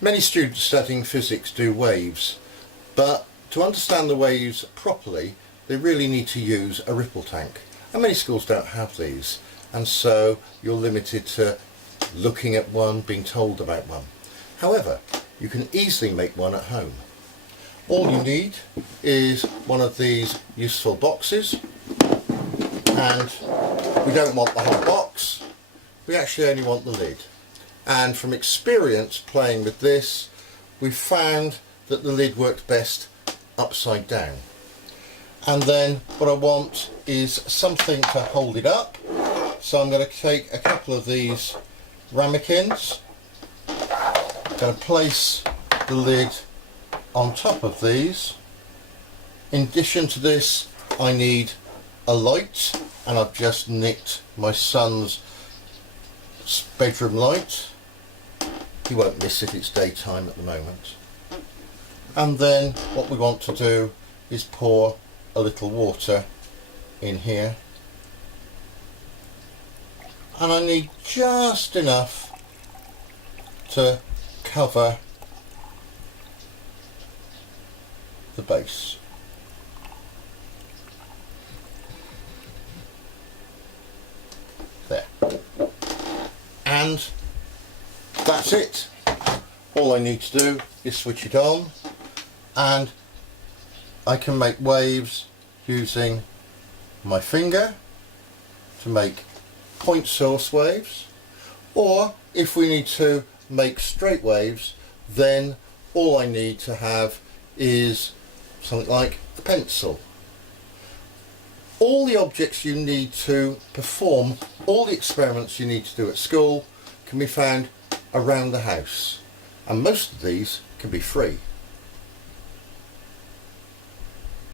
Many students studying physics do waves, but to understand the waves properly they really need to use a ripple tank, and many schools don't have these, and so you're limited to looking at one, being told about one. However, you can easily make one at home. All you need is one of these useful boxes, and we don't want the whole box, we actually only want the lid. And from experience playing with this, we found that the lid worked best upside down. And then what I want is something to hold it up, so I'm going to take a couple of these ramekins, going to place the lid on top of these. In addition to this, I need a light, and I've just nicked my son's bedroom light. He won't miss if it's daytime at the moment. And then what we want to do is pour a little water in here, and I need just enough to cover the base. There. And that's it. All I need to do is switch it on, and I can make waves using my finger to make point source waves, or if we need to make straight waves, then all I need to have is something like a pencil. All the objects you need to perform all the experiments you need to do at school can be found around the house, and most of these can be free.